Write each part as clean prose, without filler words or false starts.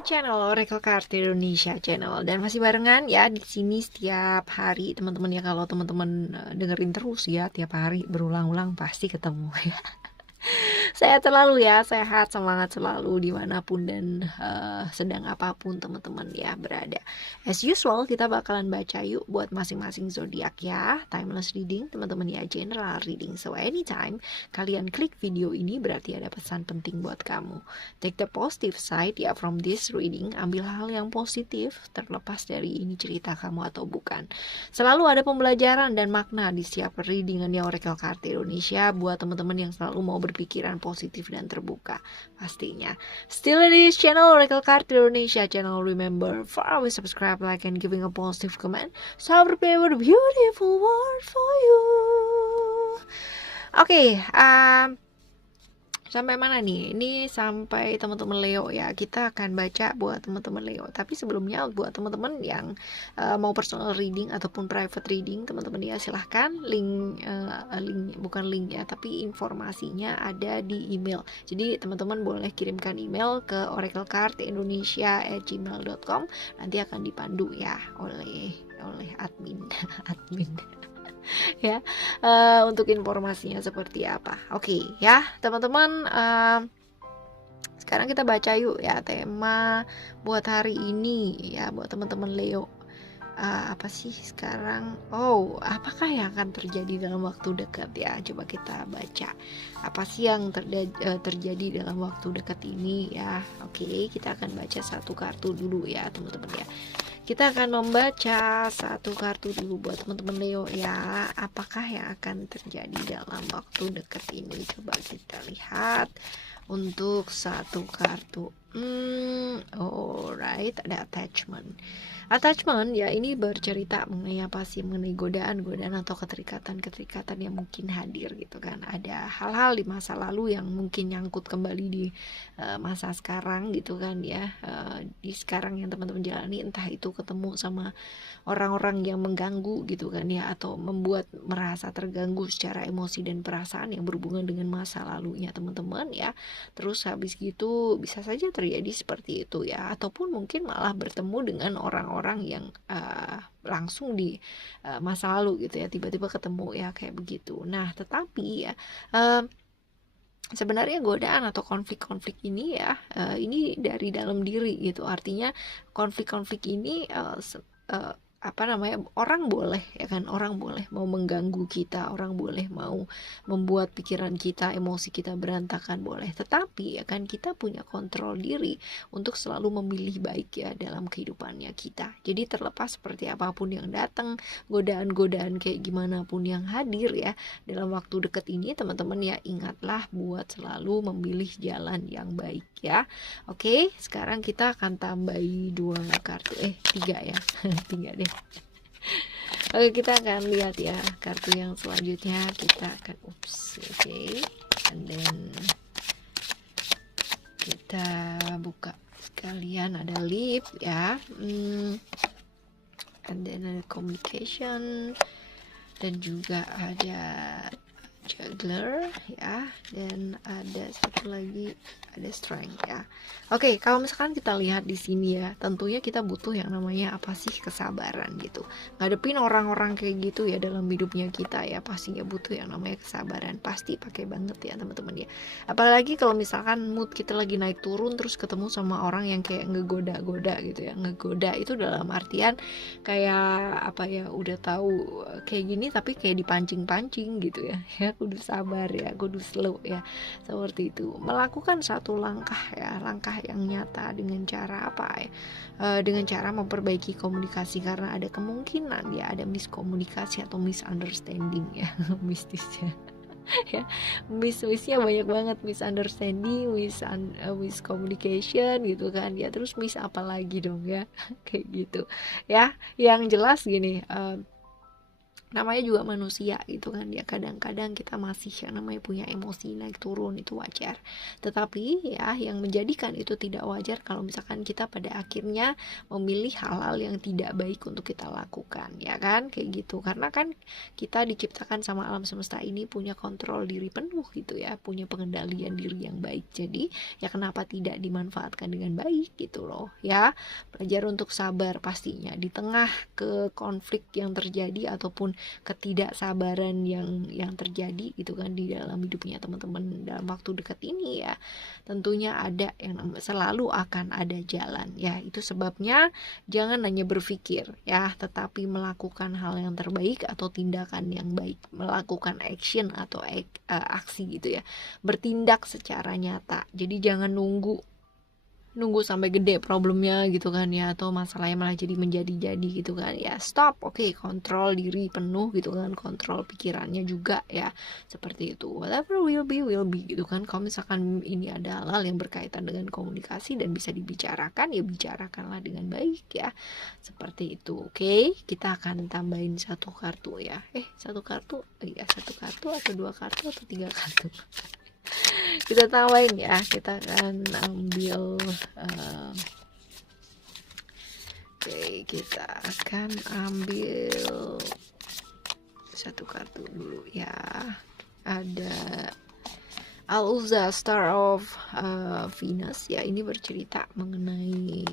channel Oracle Card Indonesia channel, dan masih barengan ya di sini setiap hari teman-teman ya. Kalau teman-teman dengerin terus ya, tiap hari berulang-ulang pasti ketemu ya. Sehat selalu ya, sehat, semangat selalu dimanapun dan sedang apapun teman-teman ya berada. As usual, kita bakalan baca yuk buat masing-masing zodiak ya. Timeless reading teman-teman ya, general reading. So anytime kalian klik video ini berarti ada pesan penting buat kamu. Take the positive side ya from this reading. Ambil hal yang positif terlepas dari ini cerita kamu atau bukan. Selalu ada pembelajaran dan makna di setiap readingannya Oracle Card Indonesia buat teman-teman yang selalu mau berpikiran positif dan terbuka pastinya. Still in this channel Oracle Card Indonesia channel, remember for always subscribe, like, and giving a positive comment. So I prepare a beautiful word for you. Oke, sampai mana nih? Ini sampai teman-teman Leo ya. Kita akan baca buat teman-teman Leo. Tapi sebelumnya buat teman-teman yang mau personal reading ataupun private reading, teman-teman ya silahkan link bukan link ya, tapi informasinya ada di email. Jadi teman-teman boleh kirimkan email ke oraclecardindonesia@gmail.com. Nanti akan dipandu ya oleh admin admin ya untuk informasinya seperti apa. Oke ya teman-teman, sekarang kita baca yuk ya tema buat hari ini ya buat teman-teman Leo. Apa sih sekarang? Apakah yang akan terjadi dalam waktu dekat ya? Coba kita baca apa sih yang terjadi dalam waktu dekat ini ya. Oke, kita akan baca satu kartu dulu ya teman-teman ya. Kita akan membaca satu kartu dulu buat teman-teman Leo ya. Apakah yang akan terjadi dalam waktu dekat ini? Coba kita lihat untuk satu kartu. Alright, ada attachment. Attachment ya, ini bercerita mengenai apa sih? Mengenai godaan atau keterikatan yang mungkin hadir gitu kan. Ada hal-hal di masa lalu yang mungkin nyangkut kembali di masa sekarang gitu kan ya. Di sekarang yang teman-teman jalani, entah itu ketemu sama orang-orang yang mengganggu gitu kan ya, atau membuat merasa terganggu secara emosi dan perasaan yang berhubungan dengan masa lalunya teman-teman ya. Terus habis gitu bisa saja terjadi seperti itu ya, ataupun mungkin malah bertemu dengan orang-orang yang langsung di masa lalu gitu ya, tiba-tiba ketemu ya kayak begitu. Nah tetapi ya sebenarnya godaan atau konflik-konflik ini ya ini dari dalam diri gitu. Artinya konflik-konflik ini orang boleh ya kan, orang boleh mau mengganggu kita, orang boleh mau membuat pikiran kita, emosi kita berantakan, boleh. Tetapi ya kan kita punya kontrol diri untuk selalu memilih baik ya dalam kehidupannya kita. Jadi terlepas seperti apapun yang datang, godaan-godaan kayak gimana pun yang hadir ya dalam waktu dekat ini, teman-teman ya ingatlah buat selalu memilih jalan yang baik ya. Oke, sekarang kita akan tambahi 2 kartu, 3 ya. 3 deh. Oke, kita akan lihat ya kartu yang selanjutnya. Kita akan and then kita buka sekalian. Ada lip ya, and then ada communication, dan juga ada juggler ya, dan ada satu lagi ada strength ya. Oke, kalau misalkan kita lihat di sini ya, tentunya kita butuh yang namanya apa sih, kesabaran gitu. Ngadepin orang-orang kayak gitu ya dalam hidupnya kita ya, pastinya butuh yang namanya kesabaran. Pasti pakai banget ya teman-teman ya. Apalagi kalau misalkan mood kita lagi naik turun terus ketemu sama orang yang kayak ngegoda-goda gitu ya. Ngegoda itu dalam artian kayak apa ya, udah tahu kayak gini tapi kayak dipancing-pancing gitu ya. Ya kudu sabar ya, kudu slow ya, seperti itu. Melakukan satu langkah ya, langkah yang nyata dengan cara apa ya, dengan cara memperbaiki komunikasi, karena ada kemungkinan ya ada miskomunikasi atau misunderstanding ya. Mistisnya ya, misnya banyak banget, misunderstanding, miscommunication gitu kan ya. Terus apa lagi dong ya. Kayak gitu ya. Yang jelas gini, namanya juga manusia gitu kan ya, kadang-kadang kita masih yang namanya punya emosi naik turun, itu wajar. Tetapi ya yang menjadikan itu tidak wajar kalau misalkan kita pada akhirnya memilih hal-hal yang tidak baik untuk kita lakukan, ya kan, kayak gitu. Karena kan kita diciptakan sama alam semesta ini punya kontrol diri penuh gitu ya, punya pengendalian diri yang baik. Jadi ya kenapa tidak dimanfaatkan dengan baik gitu loh ya. Belajar untuk sabar pastinya di tengah ke konflik yang terjadi ataupun ketidaksabaran yang terjadi gitu kan di dalam hidupnya teman-teman dalam waktu dekat ini ya. Tentunya ada yang selalu akan ada jalan ya. Itu sebabnya jangan hanya berpikir ya, tetapi melakukan hal yang terbaik atau tindakan yang baik, melakukan action atau aksi gitu ya, bertindak secara nyata. Jadi jangan nunggu sampai gede problemnya gitu kan ya, atau masalahnya malah jadi menjadi-jadi gitu kan ya. Stop, oke, kontrol diri penuh gitu kan, kontrol pikirannya juga ya, seperti itu. Whatever will be gitu kan. Kalau misalkan ini ada hal-hal yang berkaitan dengan komunikasi dan bisa dibicarakan, ya bicarakanlah dengan baik ya, seperti itu. Oke, kita akan tambahin satu kartu ya, satu kartu atau dua kartu atau tiga kartu. Kita tambahin ya, kita akan ambil kita akan ambil satu kartu dulu ya. Ada Alza, Star of Venus ya, ini bercerita mengenai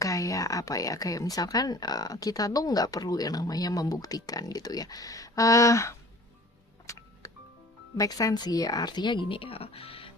kayak apa ya, kayak misalkan kita tuh nggak perlu yang namanya membuktikan gitu ya. Make sense sih ya, artinya gini ya,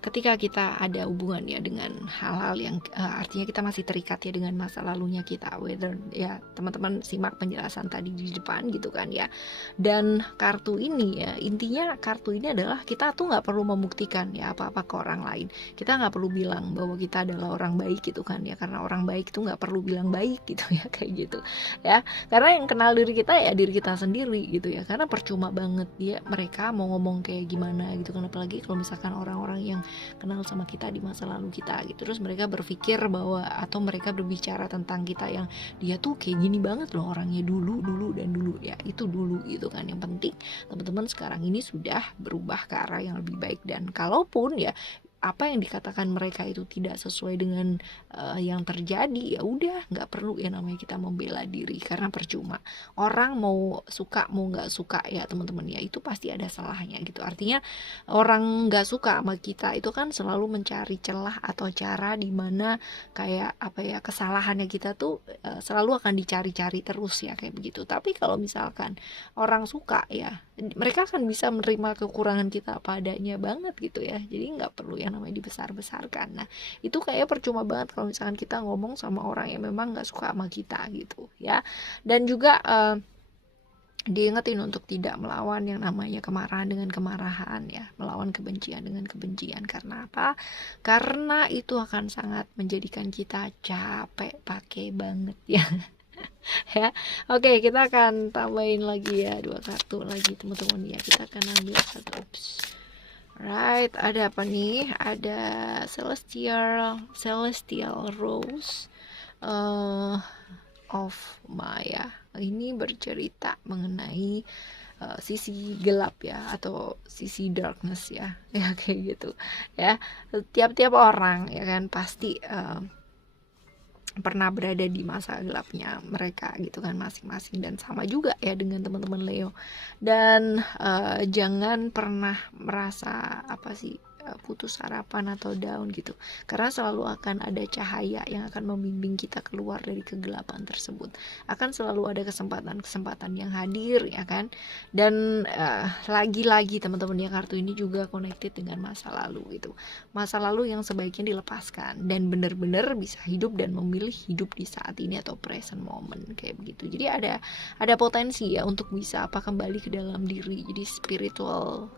ketika kita ada hubungan ya dengan hal-hal yang artinya kita masih terikat ya dengan masa lalunya kita, whether ya teman-teman simak penjelasan tadi di depan gitu kan ya. Dan kartu ini ya, intinya kartu ini adalah kita tuh nggak perlu membuktikan ya apa-apa ke orang lain. Kita nggak perlu bilang bahwa kita adalah orang baik gitu kan ya, karena orang baik tuh nggak perlu bilang baik gitu ya, kayak gitu ya. Karena yang kenal diri kita ya diri kita sendiri gitu ya, karena percuma banget dia mereka mau ngomong kayak gimana gitu kan, apalagi kalau misalkan orang-orang yang kenal sama kita di masa lalu kita gitu, terus mereka berpikir bahwa atau mereka berbicara tentang kita yang dia tuh kayak gini banget loh orangnya dulu ya, itu dulu gitu kan. Yang penting teman-teman sekarang ini sudah berubah ke arah yang lebih baik, dan kalaupun ya apa yang dikatakan mereka itu tidak sesuai dengan yang terjadi, ya udah nggak perlu ya namanya kita membela diri, karena percuma. Orang mau suka mau nggak suka ya teman-teman ya, itu pasti ada salahnya gitu. Artinya orang nggak suka sama kita itu kan selalu mencari celah atau cara di mana kayak apa ya, kesalahannya kita tuh selalu akan dicari-cari terus ya, kayak begitu. Tapi kalau misalkan orang suka ya, mereka akan bisa menerima kekurangan kita padanya banget gitu ya. Jadi nggak perlu yang namanya dibesar-besarkan. Nah itu kayak percuma banget kalau misalkan kita ngomong sama orang yang memang nggak suka sama kita gitu ya. Dan juga diingetin untuk tidak melawan yang namanya kemarahan dengan kemarahan ya, melawan kebencian dengan kebencian. Karena apa? Karena itu akan sangat menjadikan kita capek pakai banget ya. Ya, oke, kita akan tambahin lagi ya 2 kartu lagi teman-teman ya. Kita akan ambil satu. Right, ada apa nih? Ada Celestial Rose of Maya. Ini bercerita mengenai sisi gelap ya, atau sisi darkness ya, ya kayak gitu ya. Tiap-tiap orang ya kan pasti pernah berada di masa gelapnya mereka gitu kan masing-masing, dan sama juga ya dengan teman-teman Leo. Dan jangan pernah merasa putus harapan atau down gitu, karena selalu akan ada cahaya yang akan membimbing kita keluar dari kegelapan tersebut. Akan selalu ada kesempatan-kesempatan yang hadir ya kan. Dan lagi-lagi teman-teman ya, kartu ini juga connected dengan masa lalu gitu, masa lalu yang sebaiknya dilepaskan dan benar-benar bisa hidup dan memilih hidup di saat ini atau present moment kayak begitu. Jadi ada potensi ya untuk bisa kembali ke dalam diri. Jadi spiritual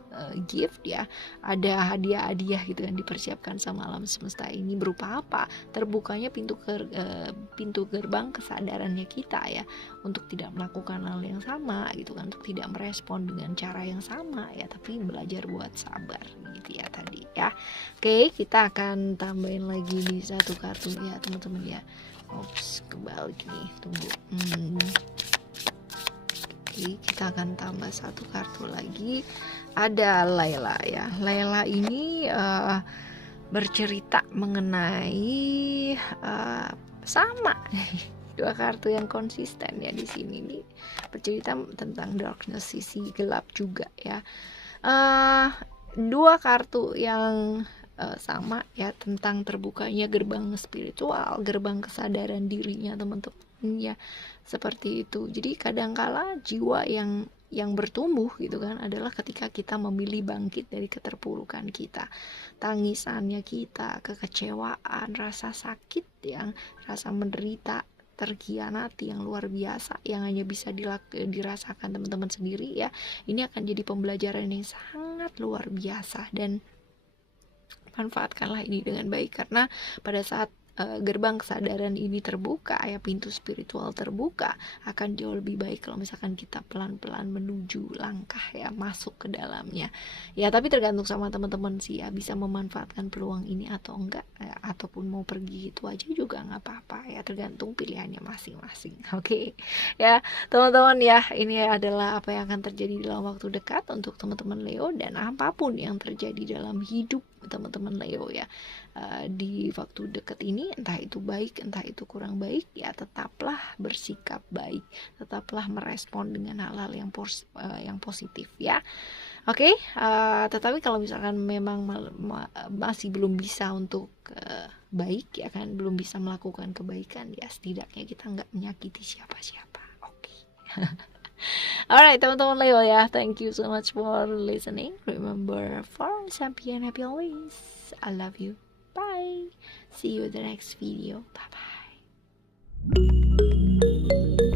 gift ya, ada hadiah gitu yang dipersiapkan sama alam semesta ini. Berupa apa? Terbukanya pintu gerbang kesadarannya kita ya, untuk tidak melakukan hal yang sama gitu kan, untuk tidak merespon dengan cara yang sama ya, tapi belajar buat sabar gitu ya tadi ya. Oke, kita akan tambahin lagi di satu kartu ya teman-teman ya. Ops, kebalik nih, tunggu. Oke, kita akan tambah satu kartu lagi. Ada Layla ya. Layla ini bercerita mengenai sama dua kartu yang konsisten ya di sini nih, bercerita tentang darkness, sisi gelap juga ya. Dua kartu yang sama ya, tentang terbukanya gerbang spiritual, gerbang kesadaran dirinya teman-teman ya, seperti itu. Jadi kadangkala jiwa yang bertumbuh gitu kan adalah ketika kita memilih bangkit dari keterpurukan kita, tangisannya kita, kekecewaan, rasa sakit, yang rasa menderita, terkhianati yang luar biasa yang hanya bisa dirasakan teman-teman sendiri ya. Ini akan jadi pembelajaran yang sangat luar biasa, dan manfaatkanlah ini dengan baik, karena pada saat gerbang kesadaran ini terbuka ya, pintu spiritual terbuka, akan jauh lebih baik kalau misalkan kita pelan-pelan menuju langkah ya, masuk ke dalamnya ya. Tapi tergantung sama teman-teman sih ya, bisa memanfaatkan peluang ini atau enggak ya, ataupun mau pergi itu aja juga nggak apa-apa ya, tergantung pilihannya masing-masing. Oke. Ya teman-teman ya, ini adalah apa yang akan terjadi dalam waktu dekat untuk teman-teman Leo, dan apapun yang terjadi dalam hidup teman-teman Leo ya di waktu dekat ini, entah itu baik entah itu kurang baik ya, tetaplah bersikap baik, tetaplah merespon dengan hal-hal yang positif ya. Oke, tetapi kalau misalkan memang masih belum bisa untuk baik ya kan, belum bisa melakukan kebaikan ya, setidaknya kita nggak menyakiti siapa-siapa. Oke. Alright teman-teman Leo ya, thank you so much for listening. Remember, for happy and happy always. I love you. Bye. See you in the next video. Bye bye.